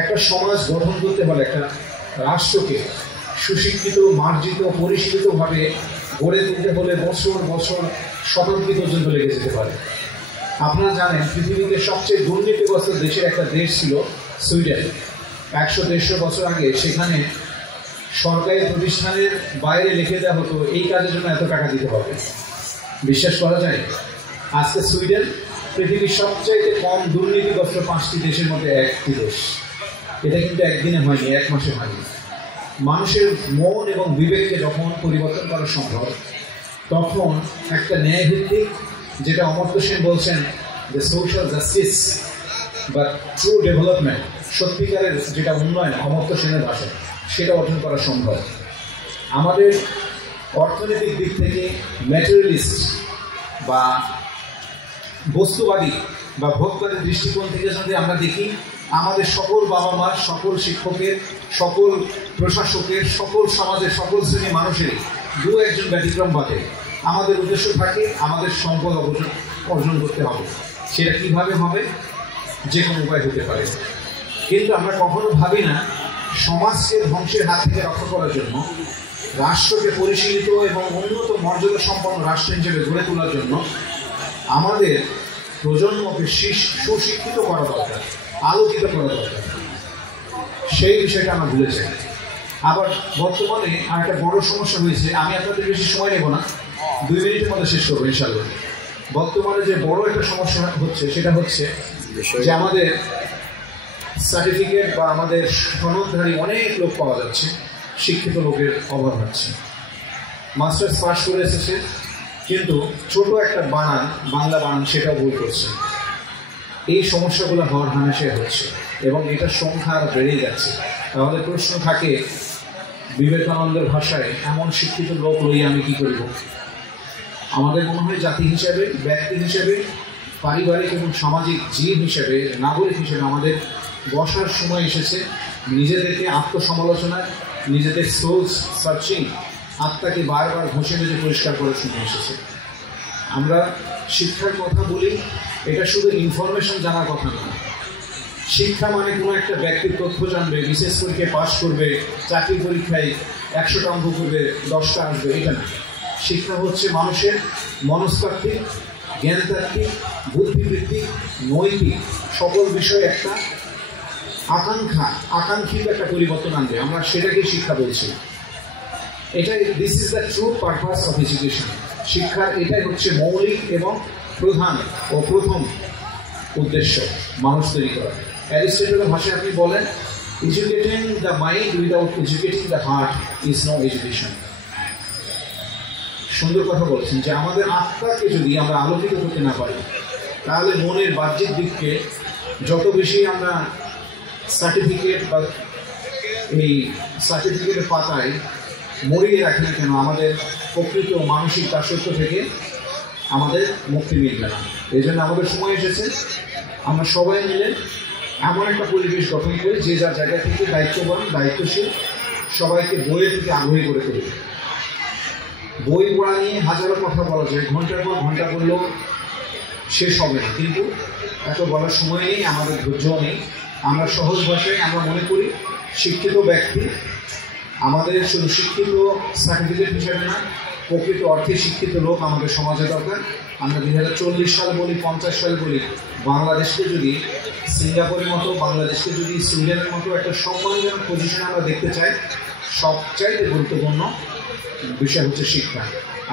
একটা সমাজ গঠন করতে হলে একটা রাষ্ট্রকে সুশিক্ষিত, মার্জিত, পরিশীলিতভাবে গড়ে তুলতে হলে বছর বছর শতাব্দী পর্যন্ত লেগে যেতে পারে। আপনারা জানেন পৃথিবীতে সবচেয়ে দুর্নীতিগ্রস্ত দেশের একটা দেশ ছিল সুইডেন। 100-150 বছর আগে সেখানে সরকারি প্রতিষ্ঠানের বাইরে লিখে দেওয়া হতো এই কাজের জন্য এত টাকা দিতে হবে। বিশ্বাস করা যায়? আজকে সুইডেন পৃথিবীর সবচেয়ে কম দুর্নীতিগ্রস্ত 5টি দেশের মধ্যে একটি দেশ। এটা কিন্তু একদিনে হয়নি, 1 মাসে হয়নি। মানুষের মন এবং বিবেককে যখন পরিবর্তন করা সম্ভব, তখন একটা ন্যায়ভিত্তিক, যেটা অমর্ত্য সেন বলছেন যে সোশ্যাল জাস্টিস বা ট্রু ডেভেলপমেন্ট, সত্যিকারের যেটা উন্নয়ন অমর্ত্য সেনের ভাষায়, সেটা অর্জন করা সম্ভব। আমাদের অর্থনৈতিক দিক থেকে ম্যাটেরিয়ালিস্ট বা বস্তুবাদী বা ভোগবাদী দৃষ্টিকোণ থেকে যদি আমরা দেখি, আমাদের সকল বাবা মার, সকল শিক্ষকের, সকল প্রশাসকের, সকল সমাজের সকল শ্রেণীর মানুষের 2-1 ব্যতিক্রম বাদে আমাদের উদ্দেশ্য থাকে আমাদের সম্পদ অর্জন করতে হবে। সেটা কিভাবে হবে? যে কোনো উপায় হতে পারে। কিন্তু আমরা কখনো ভাবি না সমাজকে ধ্বংসের হাত থেকে রক্ষা করার জন্য, রাষ্ট্রকে পরিশীলিত এবং উন্নত মর্যাদা সম্পন্ন রাষ্ট্র হিসেবে গড়ে তোলার জন্য আমাদের প্রজন্মকে সুশিক্ষিত করা দরকার, আলোকিত করা দরকার। সেই বিষয়টা আমরা ভুলে যাই। আবার বর্তমানে আর একটা বড় সমস্যা হয়েছে, আমি আপনাদের বেশি সময় নেব না, 2 মিনিটের মধ্যে শেষ করবো ইনশাআল্লাহ। বর্তমানে যে বড় একটা সমস্যা হচ্ছে সেটা হচ্ছে যে আমাদের সার্টিফিকেট বা আমাদের সনদধারী অনেক লোক পাওয়া যাচ্ছে, শিক্ষিত লোকের অভাব হচ্ছে। মাস্টার্স পাস করে এসেছে কিন্তু ছোট একটা বানান, বাংলা বানান, সেটাও ভুল করছে। এই সমস্যাগুলো হওয়ার হামেশাই হচ্ছে এবং এটার সংখ্যা আরও বেড়েই যাচ্ছে। তাহলে প্রশ্ন থাকে, বিবেকানন্দের ভাষায় এমন শিক্ষিত লোক লইয়ে আমি কী করব? আমাদের মনে হয় জাতি হিসাবে, ব্যক্তি হিসাবে, পারিবারিক এবং সামাজিক জীব হিসেবে, নাগরিক হিসেবে আমাদের বসার সময় এসেছে। নিজেদেরকে আত্মসমালোচনায়, নিজেদের সোল সার্চিং, আত্মাকে বারবার ঘষে মেজে পরিষ্কার করার সময় এসেছে। আমরা শিক্ষার কথা বলি, এটা শুধু ইনফরমেশন জানার কথা নয়। শিক্ষা মানে কোনো একটা ব্যক্তির তথ্য জানবে, বিশেষ পরীক্ষায় পাস করবে, চাকরি পরীক্ষায় 100টা অঙ্ক করবে, 10টা আসবে, এটা না। শিক্ষা হচ্ছে মানুষের মনস্তাত্ত্বিক, জ্ঞানতাত্ত্বিক, বুদ্ধিবৃত্তিক, নৈতিক সকল বিষয়ে একটা আকাঙ্ক্ষিত একটা পরিবর্তন আনবে। আমরা সেটাকেই শিক্ষা বলছি। This is the true purpose of education. শিক্ষার এটাই হচ্ছে মৌলিক এবং প্রধান ও প্রথম উদ্দেশ্য, মানুষ তৈরি করা। অ্যারিস্টটলের ভাষায় আপনি বলেন, educating the mind without educating the heart is no education. সুন্দর কথা বলছেন যে আমাদের আত্মাকে যদি আমরা আলোকিত করতে না পারি, তাহলে মনের বাহ্যিক দিককে যত বেশি আমরা সার্টিফিকেট বা এই সার্টিফিকেটের পাতায় মরিয়ে রাখি না কেন, আমাদের প্রকৃত মানসিক দাসত্ব থেকে আমাদের মুক্তি মিলবে না। এই জন্য আমাদের সময় এসেছে আমরা সবাই মিলে এমন একটা পরিবেশ গঠন করি যে যার জায়গা থেকে দায়িত্ববান, দায়িত্বশীল, সবাইকে বইয়ের থেকে আগ্রহী করে তুলি। বই পড়া নিয়ে হাজারো কথা বলা যায়, ঘন্টার পর ঘন্টা বললেও শেষ হবে না, কিন্তু এত বলার সময় নেই, আমাদের ধৈর্য নেই। আমরা সহজ ভাষায় আমরা মনে করি শিক্ষিত ব্যক্তি আমাদের শুধু শিক্ষিত সার্টিফিকেট হিসেবে না, প্রকৃত অর্থে শিক্ষিত লোক আমাদের সমাজে দরকার। আমরা 2040 সাল বলি, 50 সাল বলি, বাংলাদেশকে যদি সিঙ্গাপুরের মতো, বাংলাদেশকে যদি সুইডেনের মতো একটা সম্মানজনক পজিশনে আমরা দেখতে চাই, সবচাইতে গুরুত্বপূর্ণ বিষয় হচ্ছে শিক্ষা।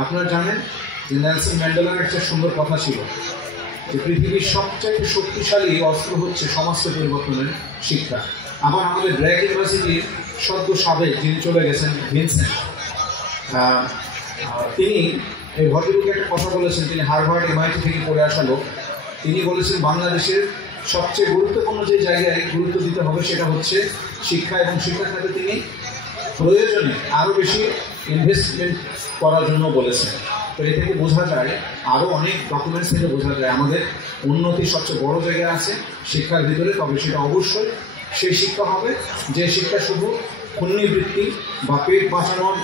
আপনারা জানেন যে নেলসন ম্যান্ডেলার একটা সুন্দর কথা ছিল যে পৃথিবীর সবচাইতে শক্তিশালী অস্ত্র হচ্ছে সমাজকে পরিবর্তনের শিক্ষা। আবার আমাদের ব্র্যাক ইউনিভার্সিটির সদ্য সাবেক, যিনি চলে গেছেন, ভিনসেন্ট, তিনি এই ভদ্রলোকে একটা কথা বলেছেন। তিনি হার্ভার্ড MIT থেকে পড়ে আসা লোক। তিনি বলেছেন বাংলাদেশের সবচেয়ে গুরুত্বপূর্ণ যে জায়গায় গুরুত্ব দিতে হবে সেটা হচ্ছে শিক্ষা, এবং শিক্ষা খাতে তিনি প্রয়োজনে আরও বেশি ইনভেস্টমেন্ট করার জন্য বলেছেন। তো এ থেকে বোঝা যায়, আরও অনেক ডকুমেন্টস থেকে বোঝা যায় আমাদের উন্নতির সবচেয়ে বড় জায়গা আছে শিক্ষার ভিতরে। তবে সেটা অবশ্যই সেই শিক্ষা হবে যে শিক্ষা শুধু পুণ্যবৃত্তি বা পেট বাঁচানোর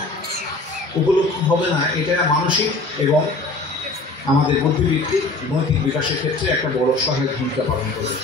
উপলক্ষ হবে না, এটা মানসিক এবং আমাদের বুদ্ধিবৃত্তিক নৈতিক বিকাশের ক্ষেত্রে একটা বড় সহায়ক ভূমিকা পালন করবে।